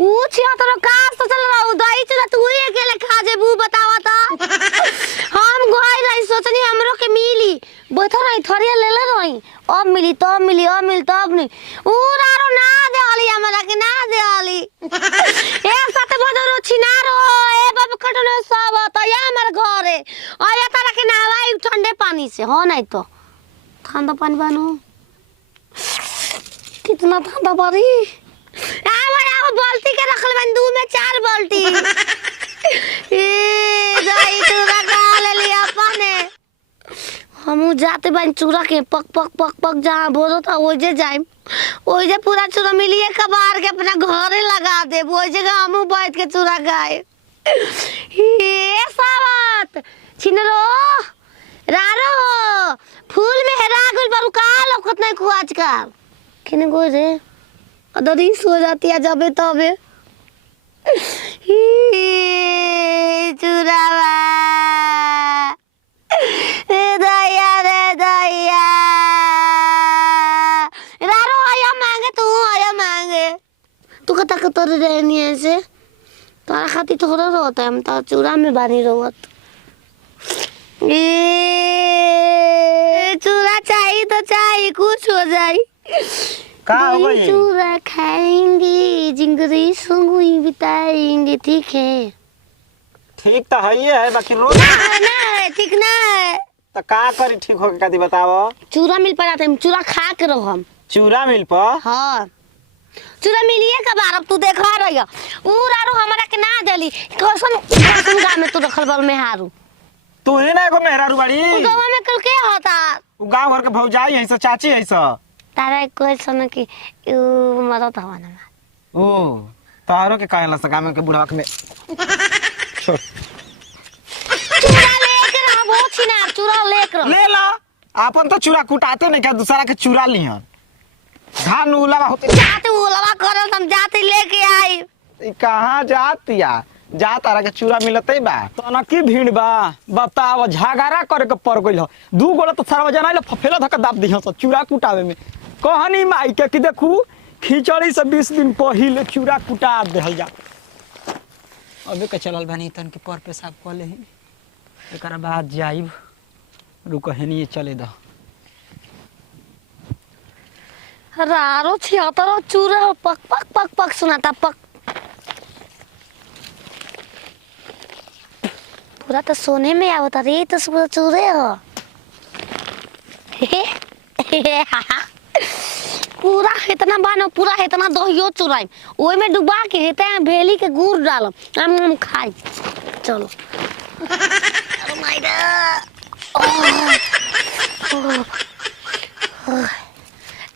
छिया तो का सोचल रहू दही चूड़ा तू ही अकेले खा जेबू बतावा त हम गई रही सोचनी हमरो के मिली बैठो रही थोड़ी ले ले रही अब मिली तब मिली अब मिली तब नहीं ऊ रारो ना देली हमरा के ना देली एक साथ बदरो छिनारो ए बाबू कटनो सब त या हमर घरे आया तारा के नहाई ठंडे पानी से हो नहीं तो ठंडा पानी बानो कितना ठंडा पानी आवा बाल्टी के रखल बन दू में 4 बाल्टी ए दही चूड़ा खा ले लिया अपने हम जाते बन चूड़ा के पक पक पक पक जहां बोलो था वो जे जाइम ओइ जे पूरा चूड़ा मिलिए कबार के अपना घरे लगा दे वो जगह हम बैठ के चूड़ा खाए ए सावत छिनरो रारो फूल में हेरा गुल पर का लौकत नहीं खु आजकल किने गोय रे अदरी सो जाती है जबे तबे चुरावा रे दया रारो आया मांगे तू कता कतर रहनी है से तारा खाती थोड़ा रोता है हम तो चूरा में बानी रोवत चूरा चाहिए तो चाहिए कुछ हो जाए का हो गई चूरा खाएंगे जिंदगी संगुई बिताएंगे ठीक है ठीक तो है बाकी रोज ना ठीक ना है तो का करी ठीक होके कदी बताओ चूरा मिल पर आते हम चूरा खा के रहो हम चूरा मिल पर हाँ चूरा मिलिए कबार अब तू देखा रही ऊ रारू हमरा के ना देली कौन गाँव में तू रखल बल में हारू तू ही ना एगो मेहरारू बाड़ी गाँव में कल के होता उ गांव घर के भौजाई है चाची है तारा कोई सुन कि मदद हवा ना ओ तारो के काहेला सगा में के बुढ़ा के में छोड़ चूरा लेके रह वो छिना चूरा लेके रह ले ला अपन तो चूरा कुटाते नहीं क्या दूसरा के चूरा लिहन धान उलावा होते जाते उलावा करल हम जाते लेके आई ई कहां जातिया जा तारा के चूरा मिलते बा तना की भीड़ बा बताव झगड़ा करे के पड़ गइल 2 गोला तो सारा जना ले फफेला धक दाब दिह सब चूरा कुटावे में कहनी माई के कि देखू खिचड़ी से 20 दिन पहिले चूरा कुटा देहल जा अबे के चलल बानी तन के पर पेशाब क ले एकरा बाद जाइब रुक हेनी चले द रारो छियातरो चूरा पक पक पक पक सुनाता पक पूरा तो सोने में आवता रे तो पूरा चूरे हो पूरा इतना बानो पूरा इतना दहियो चुराई ओई में डुबा के हेते भेली के गुड़ डालो हम खाई चलो अरे मायदा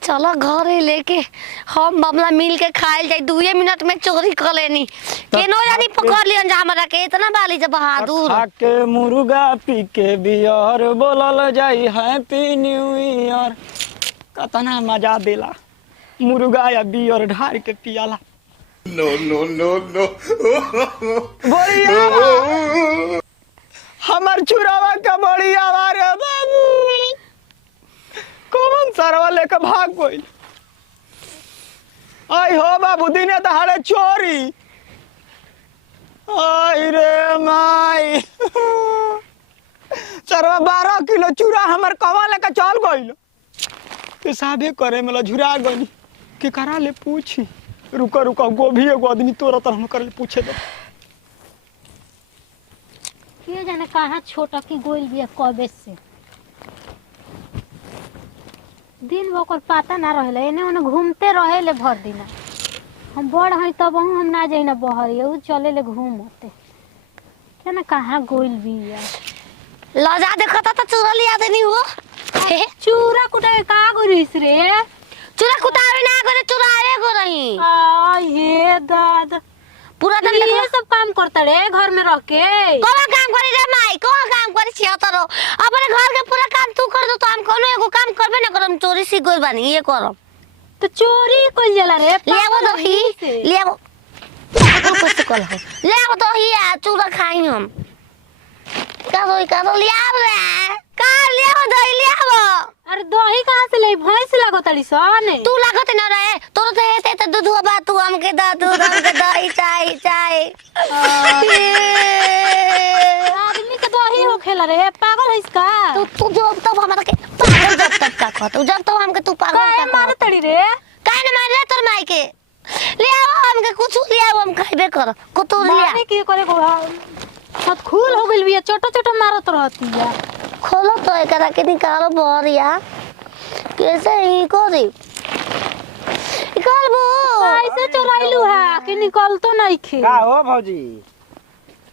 चलो घरे लेके हम बमला मिल के खाइल जाई 2 मिनट में चोरी कर लेनी केनो जानी पकड़ लियन जा हमरा के इतना बाली जे बहादुर खा के मुर्गा पी के बियर बोलल जाई हैप्पी न्यू ईयर कतना मजा देला मुर्गा या बियर ढार के पियाला No, no, no, no. बढ़िया हमर चुरावा का बढ़िया रे बाबू कौन सरवा लेके भाग गइल आई हो बाबू दिने दहाड़े चोरी आई रे माई सरवा 12 किलो चूरा हमर कवा लेके चल गइल पेशाबे करे में झुरा गनी के करा ले पूछी रुका रुका गोभी एगो आदमी तोरा तर हम कर ले पूछे दो के जाने कहाँ छोटा की गोइल बिया कबे से दिन भर पता ना रहेला एने ओने घूमते रहेले भर दिन हम बड़ हई तब हम ना जाई ना बहर उ चले ले घूमते के ना कहाँ गोइल बिया लजा देखता तो चूरा लिया देनी हो चूरा कुटा का गोरिस रे चूरा कुटावे ना करे चुरावे गो रही आ हे दादा पूरा दिन ये सब काम करता रे घर में रह के कोन काम करी रे माई कोन काम करी छिया तरो अपने घर के पूरा काम तू कर दो तो हम कोनो एगो काम करबे ना करम चोरी सी गोल बानी ये करम तो चोरी कइल जाला रे लेबो दही लेबो कुछ कल हो लेबो दही आ चूरा खाई हम का दो लियाब रे का लेबो दही लेबो अरे दही कहाँ से ले भैंस लागो तड़ी सन तू लागत न रे तोर तो हेते त दूध बा तू हमके दा दूध हमके दही तू जब तब हमरा के पागल जब तक का कहत जब तब हमके तू पागल काहे का मारे तड़ी रे काहे न मार ले तोर माई के ले आओ हमके कुछ ले आओ हम खाइबे कर कुतु ले मारे की करे गो हाथ खूल हो गइल बिया छोटा छोटा मारत रहती है खोलो तो एकरा के निकालो बहरिया कैसे ही करी निकाल बो ऐसे चोराइलू है कि निकल तो नहीं खे का हो भौजी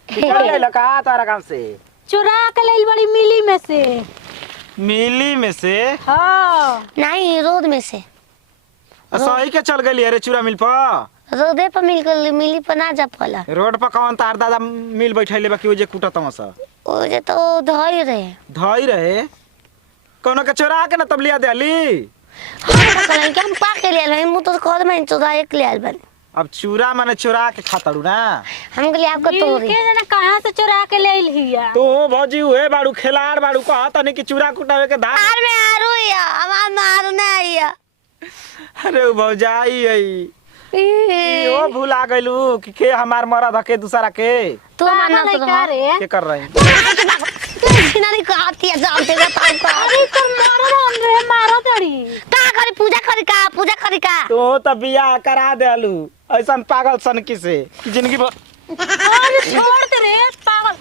निकल गइल का तारा काम से चुरा के लेल बड़ी मिली में से मिली में से हाँ नहीं रोड में से सही के चल गई अरे चूरा मिल पर रोडे पर मिली पर ना जा पला रोड पर कौन तार दादा मिल बैठैले बाकी ओ जे कुटत सा ओ जे तो धई रहे धई रहे कोनो के चोरा के ना तब लिया देली हम कहलन कि हम पा के ले आइल मु तो कह मैं चोरा एक ले आइल बन अब चूरा माने चोरा के खाताड़ू ना हम कहले आपको तोरी के जना कहां से चुरा के लेल हिया तू भौजी उहे बाड़ू खेलाड़ बाड़ू कहा तनी कि चूरा कुटावे के धार मार में आरो या हमार मार ना आया अरे उ भौजाई आई ओ भूला गइलू कि के हमार मरद हके दूसरा के तू मानना तो का रे के कर रही नहीं कहती है जानते का ताऊ का अरे तो मारो तड़ी का करे पूजा करी का तू तो बियाह करा देलू ऐसन पागल सन किसे कि जिंदगी भर अरे छोड़ दे रे पागल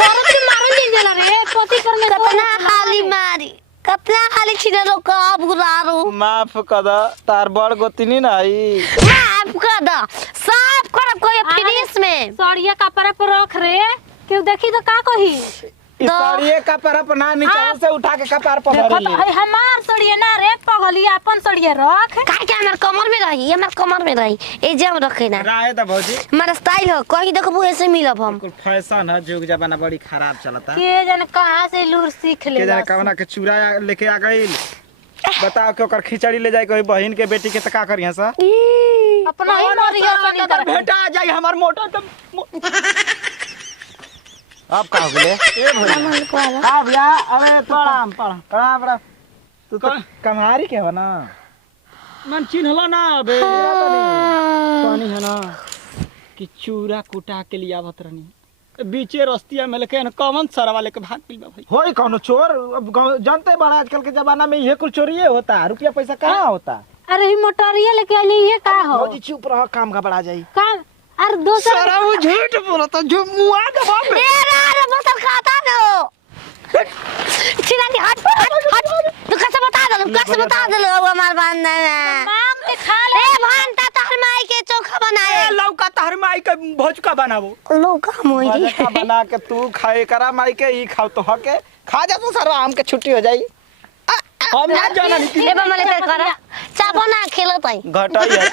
मारो के मारन जिंजला रे पति पर में कितना हाली मारी कितना हाली छिने रो कब गुरारो माफ कर द तार बड़ गोतिनी ना आई माफ कर द सब करब कोई फिनिश में सड़िया कपड़ा पर रख रे केहू देखी तो का कही इस साड़िए का पर अपना नीचे से उठा के कपार पर देखो धरी तो ले है हमार सड़िया ना रे पगली अपन सड़िया रख काहे के हमर कमर में रही हमर कमर में रही ए जे हम रखे ना राहे त भौजी हमारा स्टाइल हो कहीं देखबो ऐसे मिलब हम कुल फैशन है जुग जमाना बड़ी खराब चलता के जन कहां से लूर सीख ले के जाने कवना के चूरा लेके आ गइल बताओ के ओकर खिचड़ी ले जाए कोई बहन के बेटी के त का करिया सा अपना ही मरिया सनी तर बेटा जाई हमर मोटर अब का हो गेले ए भौजी का भैया अबे प्रणाम प्रणाम तू तो कमारी के हो ना मन चिन्हला ना बे पानी है ना कि चूरा कुटा के लिए आवत रहनी बीचे रस्तिया में लेके कॉमन सरवा लेके भाग गइल बा भाई होई कौनो चोर अब जानते बड़ा आजकल के जमाना में ये कुल चोरिए होता रुपया पैसा कहाँ होता अरे ही मोटरिया लेके आली ये का हो भौजी चुप रहो काम घबरा जाई का अरे दोसर सारा वो झूठ बोलता जो मुआ के बाप रे रे बोतल खाता दो चिनानी हट तू कैसे बता दो हमार बंदा मांग के खा ले ए भांटा तहर माई के चोखा बनाए लौका तहर माई के भोजका बनावो लौका मोई का बना के तू खाए करा माई के ई खाओ तो हके खा जा तू सारा आम के छुट्टी हो जाई हम ना जाना नहीं ए बमले ते करा चाबो ना खेलो तई घटाई है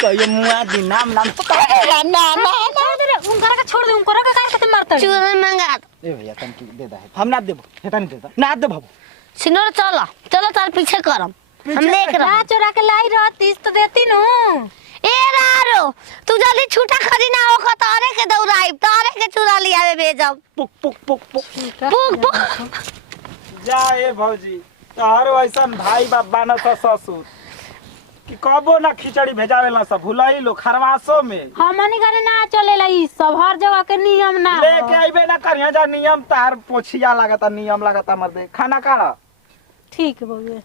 कहियो मुआ दी नाम ना उनकरा के छोड़ दे उनकरा के काहे खातिर मारता है? चूरन मंगा ए भैया तन की दे दा हम ना देबो हेता नहीं देता ना दे बाबू सिनोर चलो तार पीछे करम हम लेके ना रह चोरा के लाई रहती तो देती नु ए रारो तू जल्दी छूटा खरी ना हो तारे के दौड़ाई तारे के चुरा लियावे भेजब पुक पुक पुक पुक पुक पुक जा ए भौजी तोहरो ऐसन भाई बाप बान त ससुर कि कबो ना खिचड़ी भेजावेला सब भुलाई लो खरवासो में हमनी घरे ना चलेला ई सब हर जगह के नियम ना हो। लेके आइबे ना करिया जा नियम तार पोछिया लागता नियम लागता मर दे खाना काढ़ा ठीक बउए